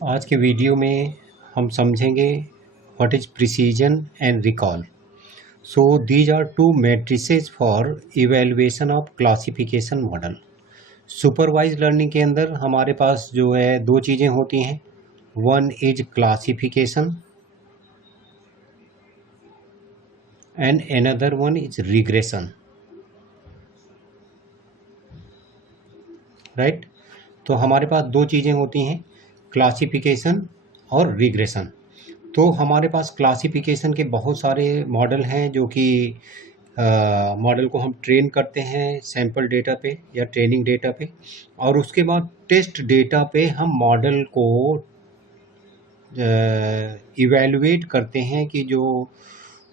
आज के वीडियो में हम समझेंगे what is precision and recall. So these are two matrices for evaluation of classification model. Supervise learning के अंदर हमारे पास जो है दो चीज़ें होती हैं, one is classification and another one is regression, right. तो हमारे पास दो चीज़ें होती हैं, क्लासिफिकेशन और रिग्रेशन। तो हमारे पास क्लासिफिकेशन के बहुत सारे मॉडल हैं जो कि मॉडल को हम ट्रेन करते हैं सैम्पल डेटा पे या ट्रेनिंग डेटा पे, और उसके बाद टेस्ट डेटा पे हम मॉडल को इवैल्यूएट करते हैं कि जो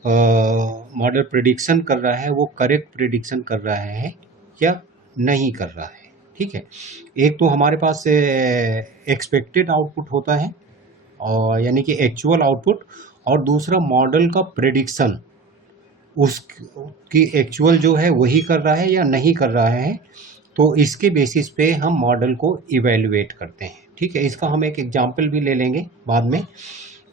मॉडल प्रेडिक्शन कर रहा है वो करेक्ट प्रेडिक्शन कर रहा है या नहीं कर रहा है। ठीक है, एक तो हमारे पास एक्सपेक्टेड आउटपुट होता है और यानी कि एक्चुअल आउटपुट, और दूसरा मॉडल का प्रेडिक्शन, उसकी एक्चुअल जो है वही कर रहा है या नहीं कर रहा है। तो इसके बेसिस पे हम मॉडल को इवैल्यूएट करते हैं। ठीक है, इसका हम एक एग्जांपल भी ले लेंगे बाद में,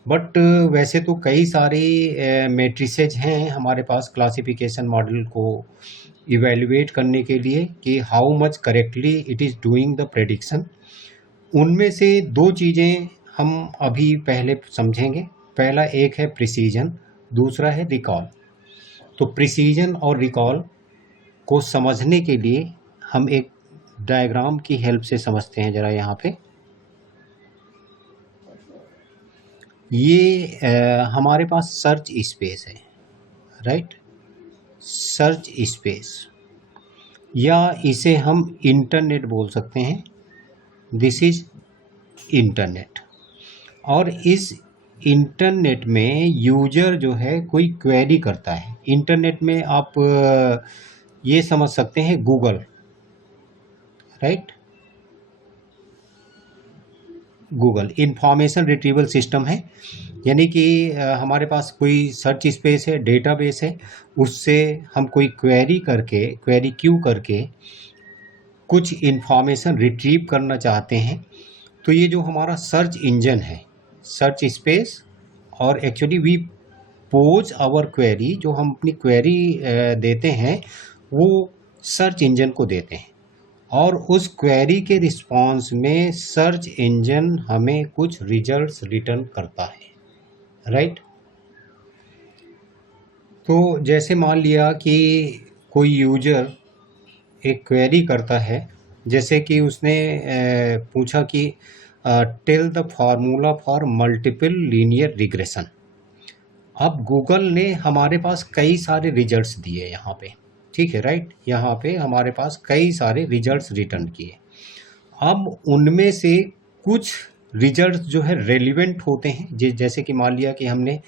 बट वैसे तो कई सारी मैट्रिसेज हैं हमारे पास क्लासिफिकेशन मॉडल को इवैल्यूएट करने के लिए कि how much correctly it is doing the prediction. उनमें से दो चीज़ें हम अभी पहले समझेंगे। पहला एक है प्रिसीजन, दूसरा है रिकॉल। तो प्रिसीजन और रिकॉल को समझने के लिए हम एक डायग्राम की हेल्प से समझते हैं। ज़रा यहाँ पे ये हमारे पास सर्च स्पेस है, राइट। सर्च स्पेस, या इसे हम इंटरनेट बोल सकते हैं। This is internet. और इस इंटरनेट में यूजर जो है कोई क्वेरी करता है। इंटरनेट में आप ये समझ सकते हैं Google, right. Google information retrieval system है, यानी कि हमारे पास कोई सर्च स्पेस है, डेटाबेस है, उससे हम कोई क्वेरी क्यू करके कुछ इंफॉर्मेशन रिट्रीव करना चाहते हैं। तो ये जो हमारा सर्च इंजन है, सर्च स्पेस, और actually we pose our query, जो हम अपनी क्वेरी देते हैं वो सर्च इंजन को देते हैं, और उस क्वेरी के रिस्पांस में सर्च इंजन हमें कुछ रिजल्ट्स रिटर्न करता है, राइट। तो जैसे मान लिया कि कोई यूजर एक क्वेरी करता है, जैसे कि उसने पूछा कि tell the formula for multiple linear regression. अब गूगल ने हमारे पास कई सारे रिजल्ट्स दिए यहाँ पे, ठीक है, राइट। यहाँ पे हमारे पास कई सारे रिजल्ट्स रिटर्न किए। अब उनमें से कुछ रिजल्ट्स जो है रेलिवेंट होते हैं, जैसे कि मान लिया कि हमने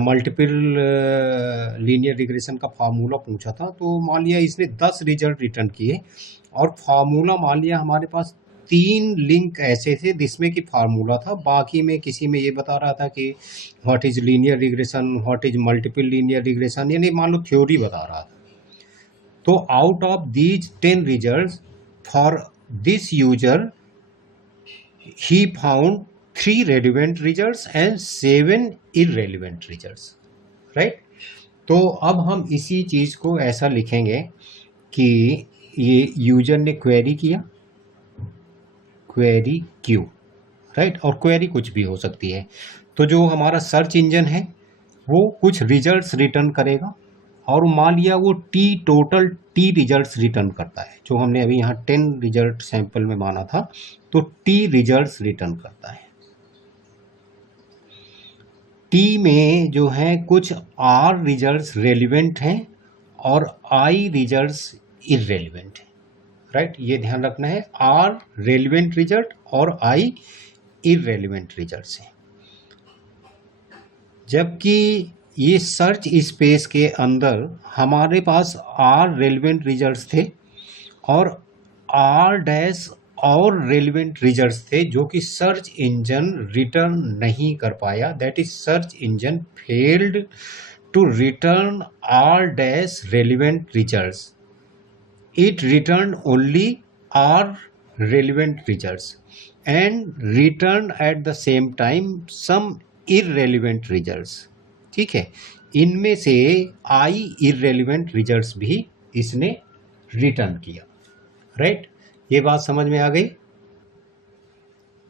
मल्टीपल लीनियर रिग्रेशन का फार्मूला पूछा था, तो मान लिया इसने 10 रिजल्ट रिटर्न किए, और फार्मूला मान लिया हमारे पास 3 लिंक ऐसे थे जिसमें कि फार्मूला था, बाकी में किसी में ये बता रहा था कि what is linear regression, what is multiple linear regression, यानी मान लो थ्योरी बता रहा था। तो out of these 10 result for this user he found 3 relevant results and 7 irrelevant results, right। तो अब हम इसी चीज को ऐसा लिखेंगे कि ये यूजर ने क्वेरी किया, क्वेरी क्यू, राइट, और क्वेरी कुछ भी हो सकती है। तो जो हमारा सर्च इंजन है वो कुछ रिजल्ट्स रिटर्न करेगा, और मान लिया वो टोटल टी रिजल्ट्स रिटर्न करता है, जो हमने अभी यहाँ 10 रिजल्ट सैंपल में माना था, तो टी रिजल्ट्स रिटर्न करता है। टी में जो है कुछ आर रिजल्ट्स रेलिवेंट हैं और आई रिजल्ट्स इररेलिवेंट हैं, राइट। ये ध्यान रखना है, आर रेलिवेंट रिजल्ट और आई इररेलिवेंट रिजल्ट्स हैं। जबकि ये सर्च स्पेस के अंदर हमारे पास आर रेलिवेंट रिजल्ट्स थे और आर डैश और रेलिवेंट रिजल्ट्स थे जो कि सर्च इंजन रिटर्न नहीं कर पाया। That is search engine failed to return R dash relevant results. It return only R relevant results and returned at the same time some irrelevant results। ठीक है, इनमें से आई irrelevant results भी इसने return किया। राइट, ये बात समझ में आ गई।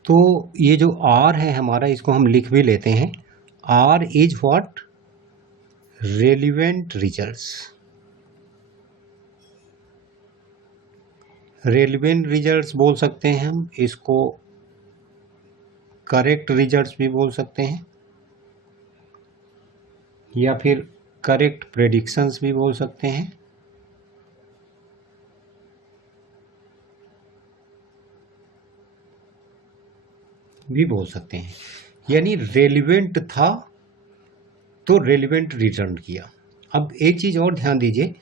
तो ये जो आर है हमारा, इसको हम लिख भी लेते हैं। R is what? Relevant results. Relevant results बोल सकते हैं हम इसको, करेक्ट रिजल्ट्स भी बोल सकते हैं, या फिर करेक्ट प्रेडिक्शंस भी बोल सकते हैं। भी बोल सकते हैं। यानी रेलिवेंट था तो रेलिवेंट रिटर्न किया। अब एक चीज और ध्यान दीजिए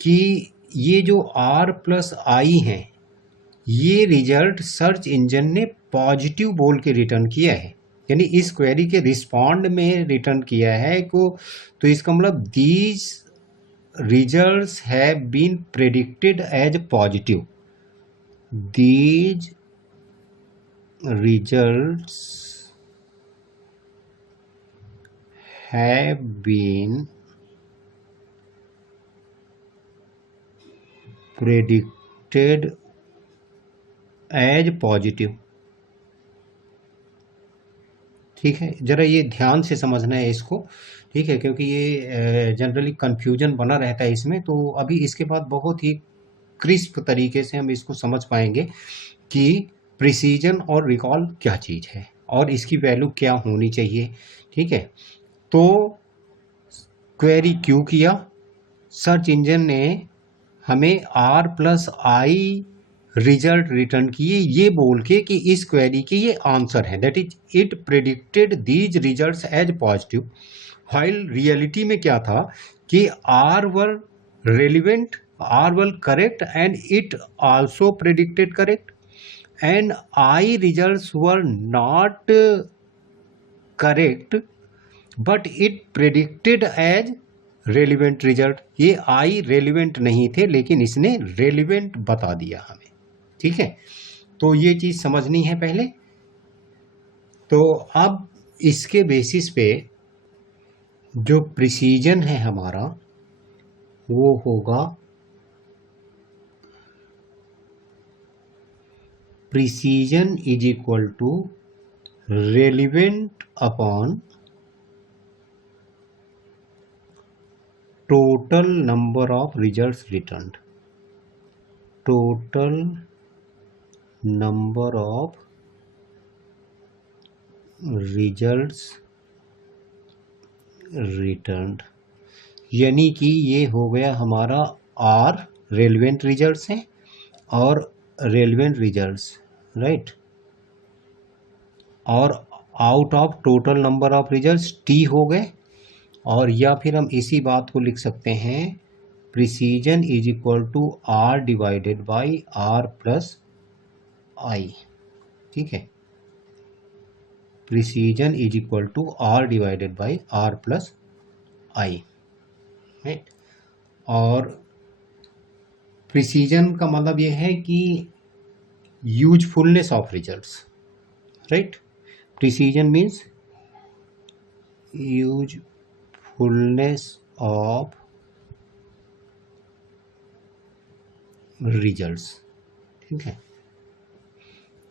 कि ये जो आर प्लस आई हैं, ये रिजल्ट सर्च इंजन ने पॉजिटिव बोल के रिटर्न किया है, यानी इस क्वेरी के रिस्पॉन्ड में रिटर्न किया है को। तो इसका मतलब these results have been predicted as positive. These results have been predicted as positive। ठीक है, जरा ये ध्यान से समझना है इसको। ठीक है, क्योंकि ये जनरली कंफ्यूजन बना रहता है इसमें। तो अभी इसके बाद बहुत ही क्रिस्प तरीके से हम इसको समझ पाएंगे कि प्रिसीजन और रिकॉल क्या चीज़ है और इसकी वैल्यू क्या होनी चाहिए। ठीक है, तो क्वेरी क्यों किया? सर्च इंजन ने हमें R plus I result return किए ये बोल के कि इस क्वेरी के ये आंसर है, that is it predicted these results as positive. While reality में क्या था कि R were relevant, R were correct and it also predicted correct, and I results were not correct but it predicted as relevant result। ये I relevant नहीं थे लेकिन इसने relevant बता दिया हमें। ठीक है, तो ये चीज समझनी है पहले। तो अब इसके बेसिस पे जो प्रिसीजन है हमारा वो होगा precision is equal to relevant upon total number of results returned। total number of results returned, यानी कि ये हो गया हमारा आर रेलिवेंट रिजल्ट्स हैं और रेलिवेंट रिजल्ट्स, राइट। और out of total number of results T हो गए। और या फिर हम इसी बात को लिख सकते हैं precision is equal to R divided by R plus I. ठीक है, precision is equal to R divided by R plus I, right. और प्रिसीजन का मतलब यह है कि usefulness of results, right. Precision means usefulness of results. ठीक है,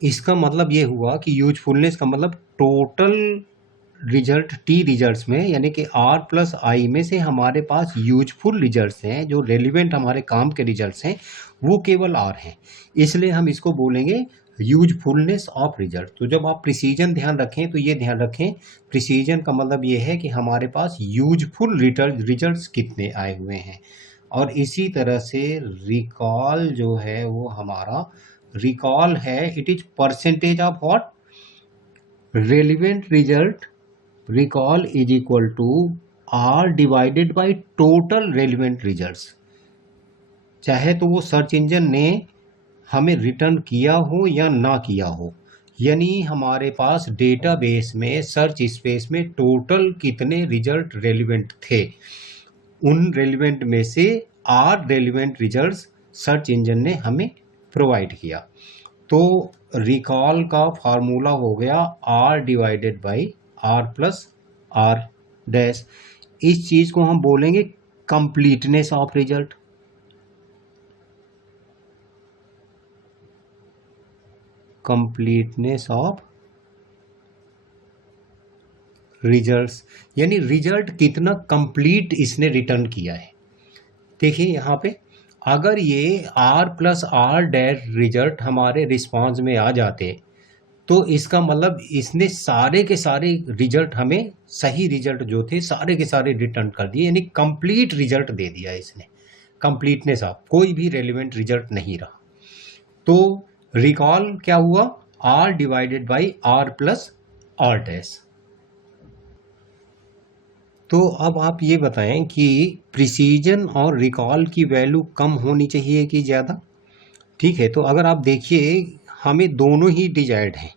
इसका मतलब ये हुआ कि यूजफुलनेस का मतलब टोटल रिजल्ट टी रिजल्ट्स में, यानी कि आर प्लस आई में से हमारे पास यूजफुल रिजल्ट्स हैं, जो रेलिवेंट हमारे काम के रिजल्ट्स हैं, वो केवल आर हैं। इसलिए हम इसको बोलेंगे यूजफुलनेस ऑफ रिजल्ट। तो जब आप प्रिसीजन ध्यान रखें तो ये ध्यान रखें, प्रिसीजन का मतलब ये है कि हमारे पास यूजफुल रिजल्ट्स कितने आए हुए हैं। और इसी तरह से रिकॉल जो है वो हमारा रिकॉल है, it is percentage of what? Relevant result recall is equal to R divided by total relevant results. चाहे तो वो सर्च इंजन ने हमें रिटर्न किया हो या ना किया हो, यानी हमारे पास डेटाबेस में सर्च स्पेस में टोटल कितने रिजल्ट रेलिवेंट थे, उन रेलिवेंट में से R relevant results search engine ने हमें प्रोवाइड किया। तो रिकॉल का फार्मूला हो गया R divided by R plus R dash. इस चीज को हम बोलेंगे completeness of result. Completeness of results, यानी रिजल्ट कितना कंप्लीट इसने रिटर्न किया है। देखिए यहाँ पे अगर ये R plus R dash result हमारे रिस्पॉन्स में आ जाते तो इसका मतलब इसने सारे के सारे रिजल्ट हमें, सही रिजल्ट जो थे सारे के सारे रिटर्न कर दिए, यानी कंप्लीट रिजल्ट दे दिया इसने। कंप्लीटनेस ऑफ, कोई भी रेलिवेंट रिजल्ट नहीं रहा। तो रिकॉल क्या हुआ, R divided by R plus R dash. तो अब आप ये बताएं कि प्रिसीजन और रिकॉल की वैल्यू कम होनी चाहिए कि ज़्यादा। ठीक है, तो अगर आप देखिए हमें दोनों ही डिजायर्ड हैं,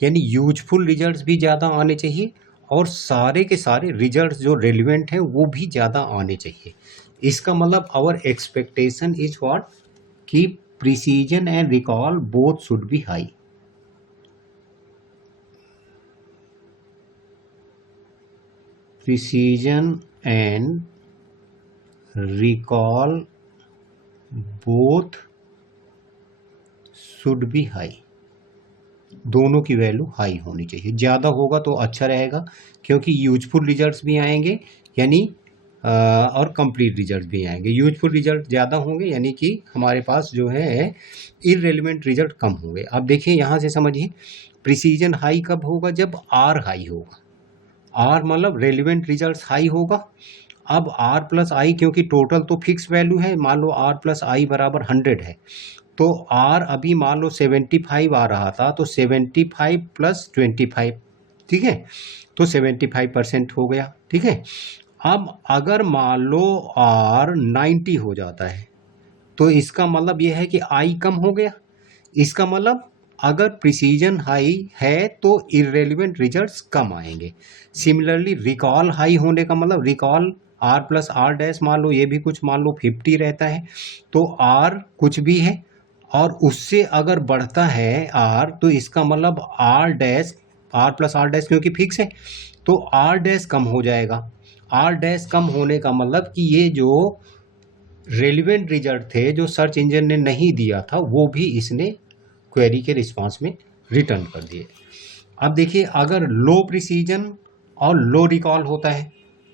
यानी यूजफुल रिजल्ट्स भी ज़्यादा आने चाहिए और सारे के सारे रिजल्ट्स जो रेलिवेंट हैं वो भी ज़्यादा आने चाहिए। इसका मतलब आवर एक्सपेक्टेशन इज व्हाट, कि precision and recall both should be high. Precision and recall both should be high, दोनों की वैल्यू हाई होनी चाहिए। ज़्यादा होगा तो अच्छा रहेगा, क्योंकि यूजफुल रिजल्ट्स भी आएंगे यानी और कंप्लीट रिजल्ट भी आएंगे। यूजफुल रिजल्ट ज़्यादा होंगे यानी कि हमारे पास जो है इररेलेवेंट रिजल्ट कम होंगे। अब देखिए यहाँ से समझिए, प्रिसीजन हाई कब होगा, जब R हाई होगा। R मतलब रेलिवेंट रिजल्ट हाई होगा। अब R प्लस आई, क्योंकि टोटल तो फिक्स वैल्यू है, मान लो R प्लस आई बराबर 100 है, तो R अभी मान लो 75 आ रहा था, तो 75 प्लस 25, ठीक है, तो 75% हो गया। ठीक है, अब अगर मान लो R 90 हो जाता है तो इसका मतलब यह है कि I कम हो गया। इसका मतलब अगर प्रिसीजन हाई है तो इररेलेवेंट रिजल्ट्स कम आएंगे। सिमिलरली रिकॉल हाई होने का मतलब, recall R plus R dash मान लो, ये भी कुछ मान लो 50 रहता है, तो R कुछ भी है और उससे अगर बढ़ता है R, तो इसका मतलब R dash, R plus R dash क्योंकि फिक्स है, तो R डैश कम हो जाएगा। R डैश कम होने का मतलब कि ये जो रेलिवेंट रिजल्ट थे जो सर्च इंजन ने नहीं दिया था वो भी इसने क्वेरी के रिस्पांस में रिटर्न कर दिए। अब देखिए अगर लो प्रिसीजन और लो रिकॉल होता है,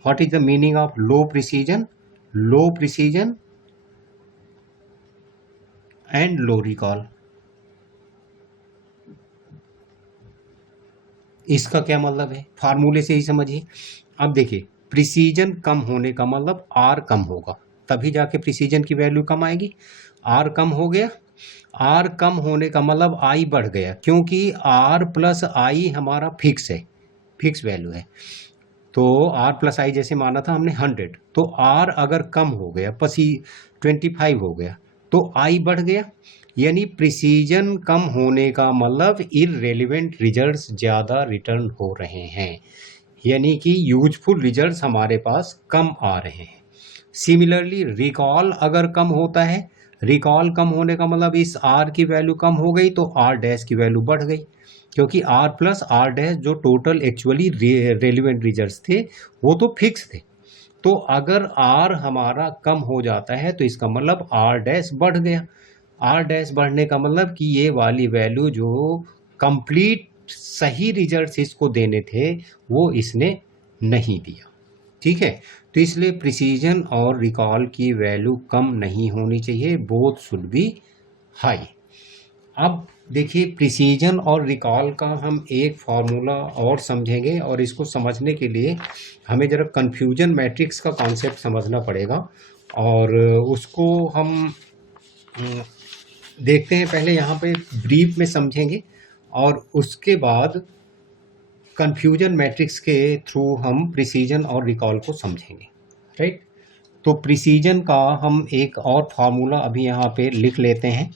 what is the meaning of low precision, low precision and low recall, इसका क्या मतलब है, फार्मूले से ही समझिए। अब देखिए प्रिसीजन कम होने का मतलब R कम होगा, तभी जाके प्रिसीजन की वैल्यू कम आएगी। R कम हो गया, R कम होने का मतलब I बढ़ गया, क्योंककि R प्लस I हमारा फिक्स है, फिक्स वैल्यू है। तो R प्लस I जैसे माना था हमने 100, तो R अगर कम हो गया, 25 हो गया, तो I बढ़ गया, यानी प्रिसीजन कम होने का मतलब इररेलेवेंट रिजल्ट्स ज़्यादा रिटर्न हो रहे हैं, यानी कि यूजफुल रिजल्ट्स हमारे पास कम आ रहे हैं। सिमिलरली रिकॉल अगर कम होता है, रिकॉल कम होने का मतलब इस R की वैल्यू कम हो गई तो R डैश की वैल्यू बढ़ गई, क्योंकि R प्लस R डैश जो टोटल एक्चुअली रेलिवेंट रिजल्ट्स थे वो तो फिक्स थे। तो अगर R हमारा कम हो जाता है तो इसका मतलब R डैश बढ़ गया। R डैश बढ़ने का मतलब कि ये वाली वैल्यू जो कंप्लीट सही रिजल्ट्स इसको देने थे वो इसने नहीं दिया। ठीक है, तो इसलिए प्रिसीजन और रिकॉल की वैल्यू कम नहीं होनी चाहिए, बोथ शुड बी हाई। अब देखिए प्रिसीजन और रिकॉल का हम एक फार्मूला और समझेंगे, और इसको समझने के लिए हमें ज़रा कन्फ्यूजन मैट्रिक्स का कॉन्सेप्ट समझना पड़ेगा, और उसको हम देखते हैं। पहले यहाँ पे ब्रीफ में समझेंगे और उसके बाद कन्फ्यूजन मैट्रिक्स के थ्रू हम प्रिसीजन और रिकॉल को समझेंगे, राइट। तो प्रिसीजन का हम एक और फार्मूला अभी यहाँ पे लिख लेते हैं।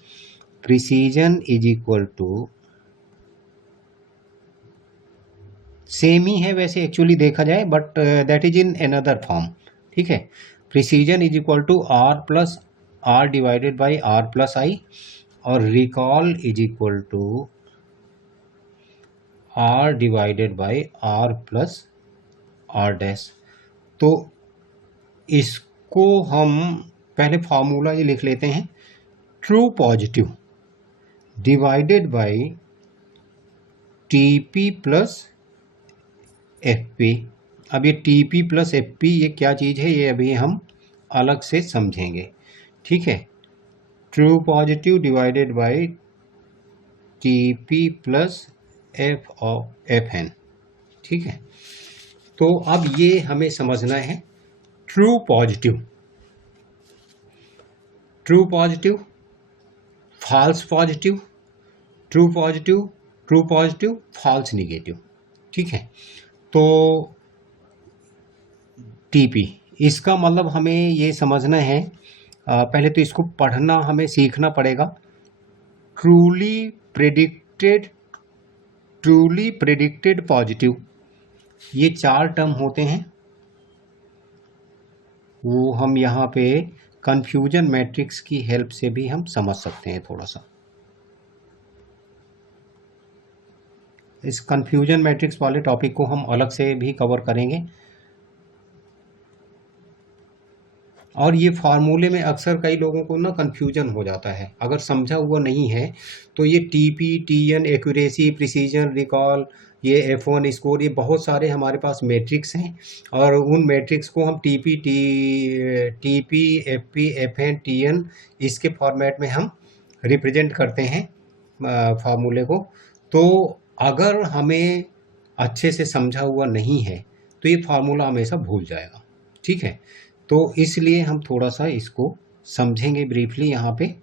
Precision is equal to, same ही है वैसे एक्चुअली देखा जाए, but that is in another form. ठीक है, precision is equal to R plus R divided by R plus I, और recall is equal to R divided by R plus R dash. तो इसको हम पहले फार्मूला ये लिख लेते हैं, true positive divided by T P plus F P. अब ये T P plus F P ये क्या चीज़ है, ये अभी हम अलग से समझेंगे, ठीक है। True positive divided by T P plus F of F N, ठीक है। तो अब ये हमें समझना है true positive, true positive, false positive, true positive, true positive, false negative, ठीक है। तो टीपी, इसका मतलब हमें ये समझना है, पहले तो इसको पढ़ना हमें सीखना पड़ेगा। ट्रूली प्रेडिक्टेड पॉजिटिव, ये 4 टर्म होते हैं, वो हम यहाँ पे कंफ्यूजन मैट्रिक्स की हेल्प से भी हम समझ सकते हैं थोड़ा सा। इस कंफ्यूजन मैट्रिक्स वाले टॉपिक को हम अलग से भी कवर करेंगे। और ये फार्मूले में अक्सर कई लोगों को ना कन्फ्यूजन हो जाता है, अगर समझा हुआ नहीं है तो ये TP, TN, accuracy, precision, recall, ये F1 स्कोर, ये बहुत सारे हमारे पास मैट्रिक्स हैं और उन मैट्रिक्स को हम टीपी, एफपी, एफएन, टीएन इसके फॉर्मेट में हम रिप्रेजेंट करते हैं फार्मूले को। तो अगर हमें अच्छे से समझा हुआ नहीं है तो ये फार्मूला हमेशा भूल जाएगा, ठीक है। तो इसलिए हम थोड़ा सा इसको समझेंगे ब्रीफली यहाँ पे।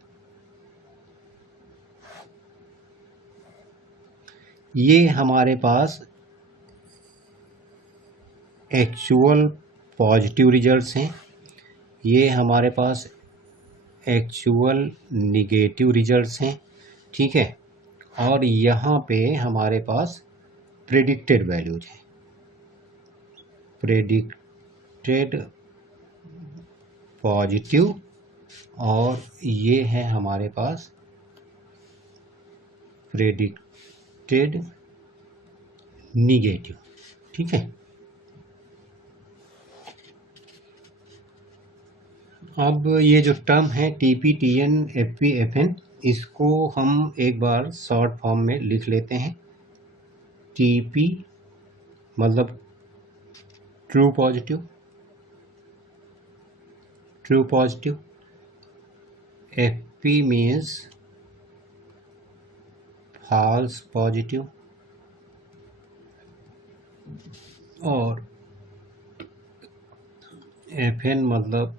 ये हमारे पास एक्चुअल पॉजिटिव रिजल्ट्स हैं, ये हमारे पास एक्चुअल निगेटिव रिजल्ट्स हैं, ठीक है। और यहाँ पे हमारे पास प्रेडिक्टेड वैल्यूज हैं, प्रेडिक्टेड पॉजिटिव, और ये है हमारे पास प्रेडिक्टेड निगेटिव, ठीक है। अब ये जो टर्म है टीपी, टीएन, एफपी, एफएन, इसको हम एक बार शॉर्ट फॉर्म में लिख लेते हैं। टीपी मतलब true positive, true positive, FP means false positive, और एफएन मतलब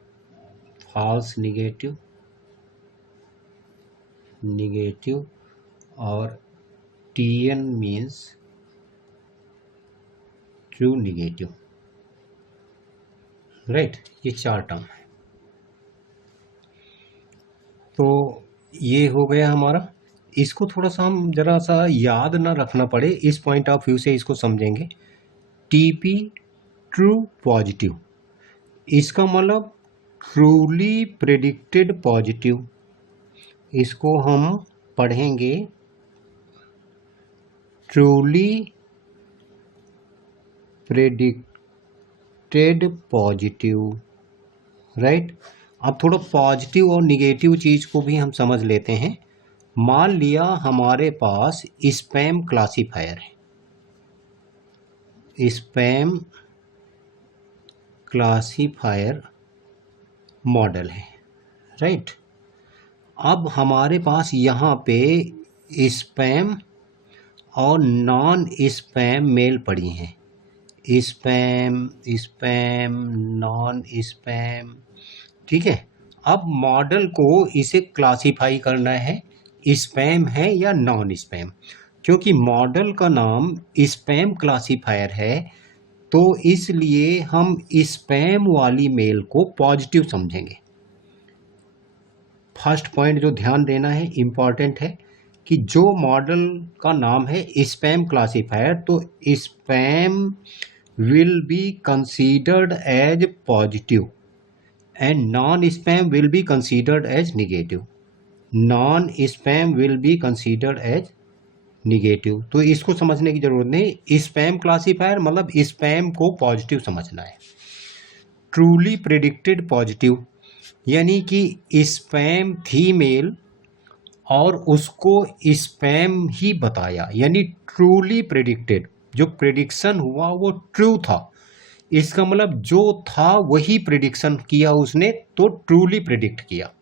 फॉल्स निगेटिव, और TN means true negative, right. ये 4 टर्म है। तो ये हो गया हमारा। इसको थोड़ा सा हम जरा सा याद ना रखना पड़े, इस पॉइंट ऑफ व्यू से इसको समझेंगे। टीपी ट्रू पॉजिटिव, इसका मतलब ट्रूली प्रेडिक्टेड पॉजिटिव, इसको हम पढ़ेंगे ट्रूली प्रेडिक्टेड पॉजिटिव, राइट। अब थोड़ा पॉजिटिव और निगेटिव चीज़ को भी हम समझ लेते हैं। मान लिया हमारे पास स्पैम क्लासिफायर है, स्पैम क्लासिफायर मॉडल है, राइट। अब हमारे पास यहाँ पे स्पैम और नॉन स्पैम मेल पड़ी हैं, स्पैम, स्पैम, नॉन स्पैम, ठीक है। अब मॉडल को इसे क्लासिफाई करना है, स्पैम है या नॉन स्पैम। क्योंकि मॉडल का नाम स्पैम क्लासिफायर है तो इसलिए हम स्पैम वाली मेल को पॉजिटिव समझेंगे। फर्स्ट पॉइंट जो ध्यान देना है, इम्पॉर्टेंट है, कि जो मॉडल का नाम है स्पैम क्लासिफायर, तो spam will be considered as positive and non spam will be considered as negative. Non spam will be considered as negative. तो इसको समझने की जरूरत नहीं, स्पैम क्लासिफायर मतलब स्पैम को पॉजिटिव समझना है। ट्रूली प्रेडिक्टेड पॉजिटिव यानी कि स्पैम थी मेल और उसको स्पैम ही बताया, यानी ट्रूली प्रेडिक्टेड, जो प्रेडिक्शन हुआ वो ट्रू था। इसका मतलब जो था वही प्रेडिक्शन किया उसने, तो ट्रूली प्रेडिक्ट किया।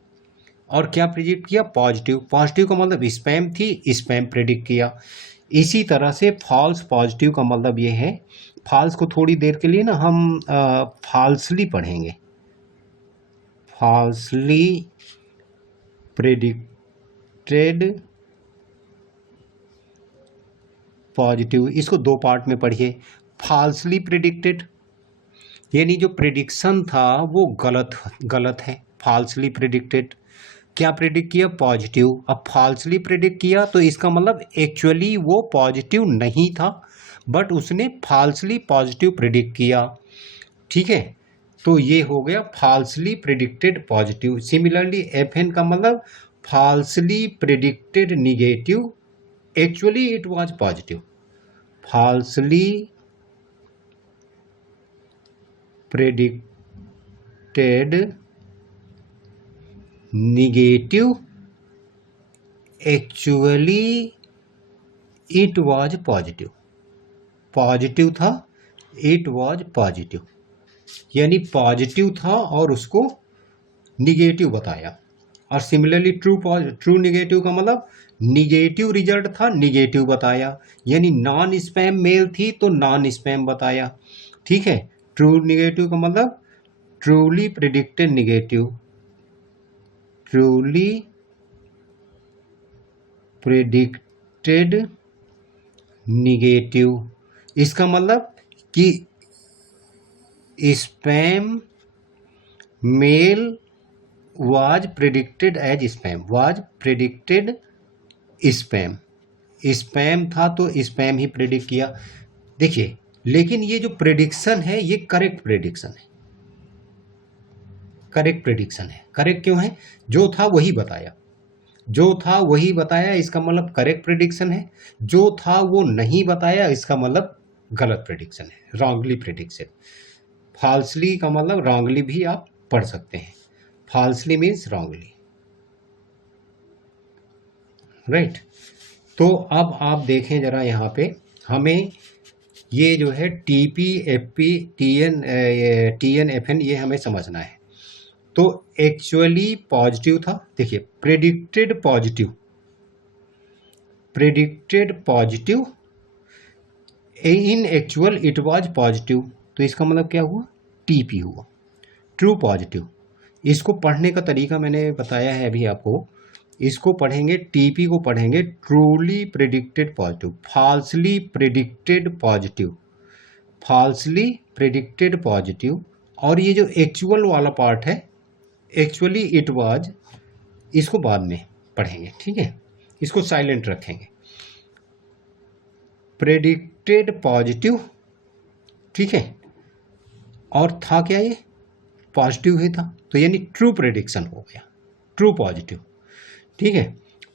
और क्या प्रेडिक्ट किया? पॉजिटिव। पॉजिटिव का मतलब स्पैम थी, स्पैम प्रेडिक्ट किया। इसी तरह से फॉल्स पॉजिटिव का मतलब ये है, फॉल्स को थोड़ी देर के लिए ना हम फॉल्सली पढ़ेंगे। फॉल्सली प्रेडिक्टेड पॉजिटिव, इसको दो पार्ट में पढ़िए। फॉल्सली प्रेडिक्टेड यानी जो प्रेडिक्शन था वो गलत है, फॉल्सली प्रेडिक्टेड। क्या प्रेडिक्ट किया? पॉजिटिव। अब फॉल्सली प्रेडिक्ट किया तो इसका मतलब एक्चुअली वो पॉजिटिव नहीं था, बट उसने फॉल्सली पॉजिटिव प्रेडिक्ट किया। ठीक है, तो ये हो गया falsely predicted positive. Similarly FN का मतलब falsely predicted negative, actually it was positive. Falsely predicted negative, actually it was positive. Positive था, इट वाज पॉजिटिव, यानी पॉजिटिव था और उसको निगेटिव बताया। और सिमिलरली ट्रू निगेटिव का मतलब निगेटिव रिजल्ट था, निगेटिव बताया, यानी नॉन स्पैम मेल थी तो नॉन स्पैम बताया। ठीक है, ट्रू निगेटिव का मतलब truly predicted negative, truly predicted negative. इसका मतलब कि spam mail was predicted as spam, was predicted spam. Spam था तो स्पैम ही प्रेडिक्ट किया। देखिए, लेकिन ये जो प्रेडिक्शन है ये करेक्ट प्रेडिक्शन है, करेक्ट प्रेडिक्शन है। करेक्ट क्यों है? जो था वही बताया, जो था वही बताया, इसका मतलब करेक्ट प्रेडिक्शन है। जो था वो नहीं बताया, इसका मतलब गलत प्रेडिक्शन है, रॉन्गली प्रेडिक्शन। फॉल्सली का मतलब रॉन्गली भी आप पढ़ सकते हैं। Falsely means wrongly, right. तो अब आप देखें जरा, यहाँ पे हमें ये जो है TP, FP, TN, FN ये हमें समझना है। तो एक्चुअली पॉजिटिव था, देखिए predicted positive, predicted positive, in actual it was positive, तो इसका मतलब क्या हुआ? TP हुआ, ट्रू पॉजिटिव। इसको पढ़ने का तरीका मैंने बताया है अभी आपको। इसको पढ़ेंगे, TP को पढ़ेंगे truly predicted positive, falsely predicted positive, falsely predicted positive. और ये जो एक्चुअल वाला पार्ट है, एक्चुअली इट वाज, इसको बाद में पढ़ेंगे। ठीक है, इसको साइलेंट रखेंगे। प्रेडिक्टेड पॉजिटिव, ठीक है, और था क्या? ये पॉजिटिव ही था, तो यानी ट्रू प्रेडिक्शन हो गया, ट्रू पॉजिटिव। ठीक है,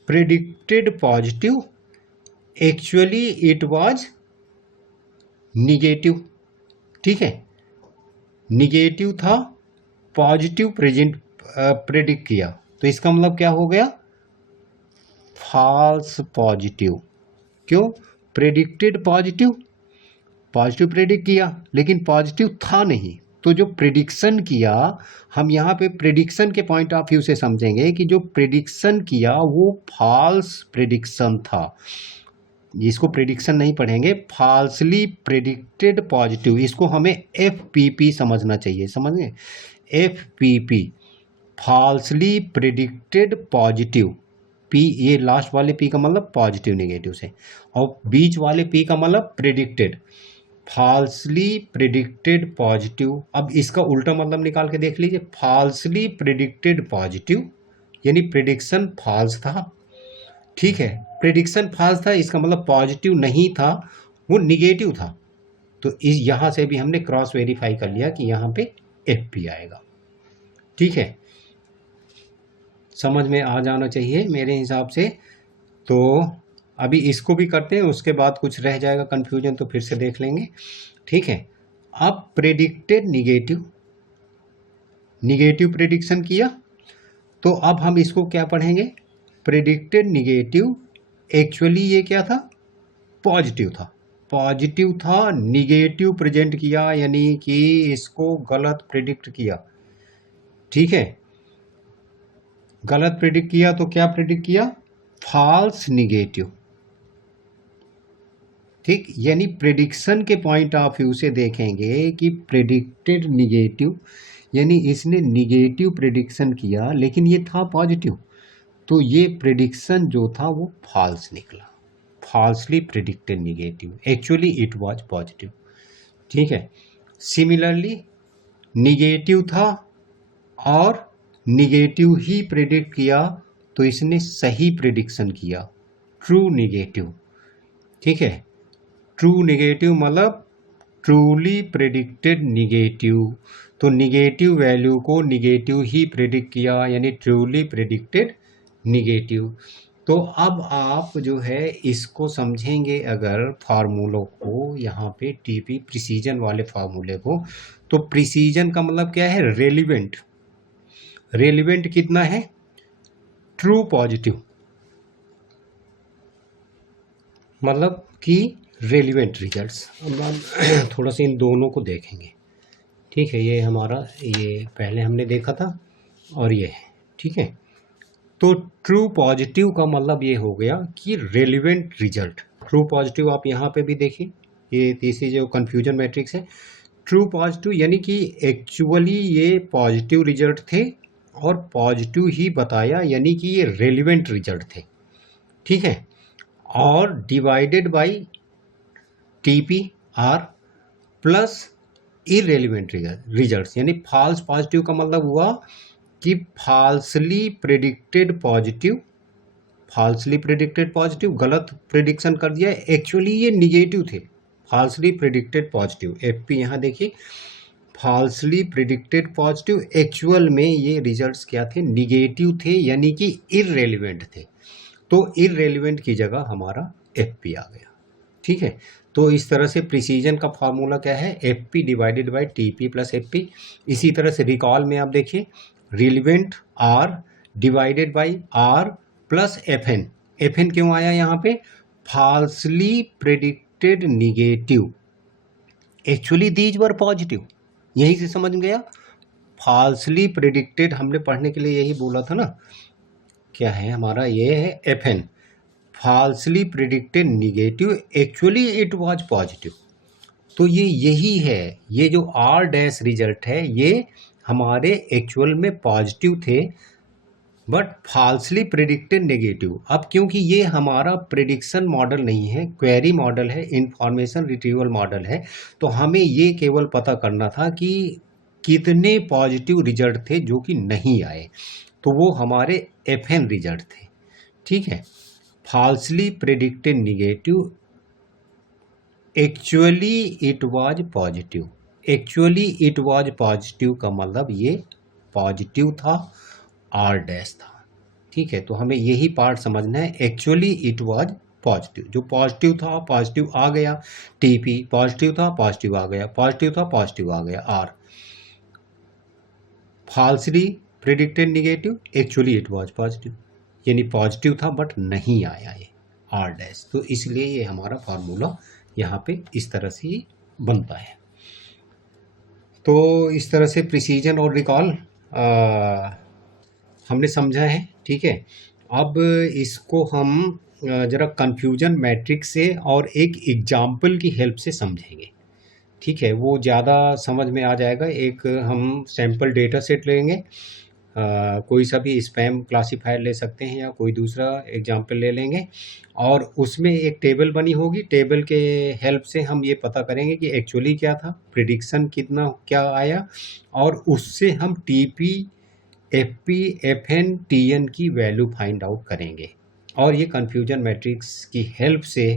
predicted positive, actually it was negative. ठीक है, निगेटिव था, पॉजिटिव प्रेडिक्ट किया, तो इसका मतलब क्या हो गया? False positive. क्यों? प्रेडिक्टेड पॉजिटिव, पॉजिटिव प्रेडिक्ट किया लेकिन पॉजिटिव था नहीं, तो जो प्रेडिक्शन किया, हम यहाँ पे प्रेडिक्शन के पॉइंट ऑफ व्यू से समझेंगे कि जो प्रेडिक्शन किया वो फॉल्स प्रेडिक्शन था। इसको प्रेडिक्शन नहीं पढ़ेंगे, फॉल्सली प्रेडिक्टेड पॉजिटिव, इसको हमें FPP समझना चाहिए। समझे? FPP, falsely predicted positive. P, ये लास्ट वाले P का मतलब पॉजिटिव नेगेटिव से, और बीच वाले P का मतलब प्रेडिक्टेड, फॉल्सली प्रेडिक्टेड पॉजिटिव। अब इसका उल्टा मतलब निकाल के देख लीजिए, फॉल्सली प्रेडिक्टेड पॉजिटिव यानी प्रेडिक्शन फॉल्स था। ठीक है, प्रेडिक्शन फॉल्स था, इसका मतलब पॉजिटिव नहीं था, वो निगेटिव था। तो इस यहाँ से भी हमने क्रॉस वेरीफाई कर लिया कि यहाँ पे FP आएगा। ठीक है, समझ में आ जाना चाहिए मेरे हिसाब से। तो अभी इसको भी करते हैं, उसके बाद कुछ रह जाएगा कन्फ्यूजन तो फिर से देख लेंगे, ठीक है। अब प्रेडिक्टेड निगेटिव प्रेडिक्शन किया, तो अब हम इसको क्या पढ़ेंगे, प्रेडिक्टेड निगेटिव, एक्चुअली ये क्या था, पॉजिटिव था, निगेटिव प्रेजेंट किया, यानी कि इसको गलत प्रेडिक्ट किया, ठीक है। गलत प्रेडिक्ट किया तो क्या प्रेडिक्ट किया, फॉल्स निगेटिव, ठीक। यानी प्रेडिक्शन के पॉइंट ऑफ व्यू से देखेंगे कि प्रेडिक्टेड निगेटिव, यानी इसने निगेटिव प्रेडिक्शन किया लेकिन ये था पॉजिटिव, तो ये प्रेडिक्शन जो था वो फॉल्स निकला, falsely predicted negative, actually it was positive, ठीक है। सिमिलरली निगेटिव था और निगेटिव ही प्रेडिक्ट किया, तो इसने सही प्रेडिक्शन किया, ट्रू निगेटिव, ठीक है। ट्रू निगेटिव मतलब ट्रूली प्रेडिक्टेड निगेटिव, तो निगेटिव वैल्यू को निगेटिव ही प्रेडिक्ट किया, यानी ट्रूली प्रेडिक्टेड निगेटिव। तो अब आप जो है इसको समझेंगे अगर फार्मूलों को, यहाँ पे टीपी प्रिसीजन वाले फार्मूले को, तो प्रिसीजन का मतलब क्या है, रेलिवेंट, रेलिवेंट कितना है, ट्रू पॉजिटिव, मतलब कि रेलिवेंट रिजल्ट्स। अब हम थोड़ा सा इन दोनों को देखेंगे, ठीक है। ये हमारा, ये पहले हमने देखा था और ये है, ठीक है। तो ट्रू पॉजिटिव का मतलब ये हो गया कि रेलिवेंट रिजल्ट, ट्रू पॉजिटिव आप यहाँ पे भी देखिए, ये तीसरी जो कन्फ्यूजन मैट्रिक्स है, ट्रू पॉजिटिव यानी कि एक्चुअली ये पॉजिटिव रिजल्ट थे और पॉजिटिव ही बताया, यानी कि ये रेलिवेंट रिजल्ट थे, ठीक है। और divided by TP R plus irrelevant results, यानी फॉल्स पॉजिटिव का मतलब हुआ कि falsely predicted positive, falsely predicted positive, गलत प्रेडिक्शन कर दिया, एक्चुअली ये निगेटिव थे, फॉल्सली प्रेडिक्टेड पॉजिटिव, एफपी यहाँ देखिए, फॉल्सली प्रेडिक्टेड पॉजिटिव, एक्चुअल में ये रिजल्ट्स क्या थे, निगेटिव थे, यानी कि इररेलेवेंट थे, तो इररेलेवेंट की जगह हमारा एफपी आ गया, ठीक है। तो इस तरह से प्रिसीजन का फार्मूला क्या है, F P divided by T P plus F P. इसी तरह से रिकॉल में आप देखिए, relevant R divided by R plus F N, F N क्यों आया यहाँ पे, falsely predicted negative, actually these were positive, यहीं से समझ गया, फॉल्सली प्रेडिक्टेड हमने पढ़ने के लिए यही बोला था ना, क्या है हमारा, ये है F N, falsely predicted negative, actually it was positive. तो ये यही है, ये जो आर डैश रिजल्ट है ये हमारे एक्चुअल में पॉजिटिव थे बट फॉल्सली प्रेडिक्टेड नेगेटिव। अब क्योंकि ये हमारा प्रेडिक्शन मॉडल नहीं है, क्वेरी मॉडल है, इंफॉर्मेशन रिट्रीवल मॉडल है, तो हमें ये केवल पता करना था कि कितने पॉजिटिव रिजल्ट थे जो कि नहीं आए, तो वो हमारे एफ एन रिजल्ट थे, ठीक है। falsely predicted negative, actually it was positive, actually it was positive का मतलब ये पॉजिटिव था, आर डैश था, ठीक है। तो हमें यही पार्ट समझना है, एक्चुअली इट वाज पॉजिटिव, जो पॉजिटिव था पॉजिटिव आ गया, टीपी पॉजिटिव था पॉजिटिव आ गया, पॉजिटिव था पॉजिटिव आ गया, R falsely predicted negative, actually it was positive, यानी पॉजिटिव था बट नहीं आया ये आर डैश, तो इसलिए ये हमारा फार्मूला यहाँ पे इस तरह से ही बनता है। तो इस तरह से प्रिसीजन और रिकॉल हमने समझा है, ठीक है। अब इसको हम जरा कन्फ्यूजन मैट्रिक्स से और एक एग्जाम्पल की हेल्प से समझेंगे, ठीक है, वो ज़्यादा समझ में आ जाएगा। एक हम सैम्पल डेटा सेट लेंगे, कोई सा भी स्पैम क्लासीफायर ले सकते हैं या कोई दूसरा एग्जाम्पल ले लेंगे, और उसमें एक टेबल बनी होगी, टेबल के हेल्प से हम ये पता करेंगे कि एक्चुअली क्या था, प्रिडिक्शन कितना क्या आया, और उससे हम टीपी, एफपी, एफएन, टीएन की वैल्यू फाइंड आउट करेंगे, और ये कन्फ्यूजन मैट्रिक्स की हेल्प से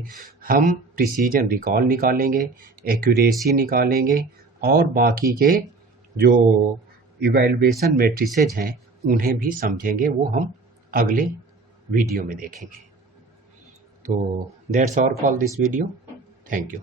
हम प्रिसीजन रिकॉल निकालेंगे, एक्यूरेसी निकालेंगे, और बाकी के जो इवैल्यूएशन मैट्रिसेज हैं उन्हें भी समझेंगे, वो हम अगले वीडियो में देखेंगे। तो that's all for this video. Thank you.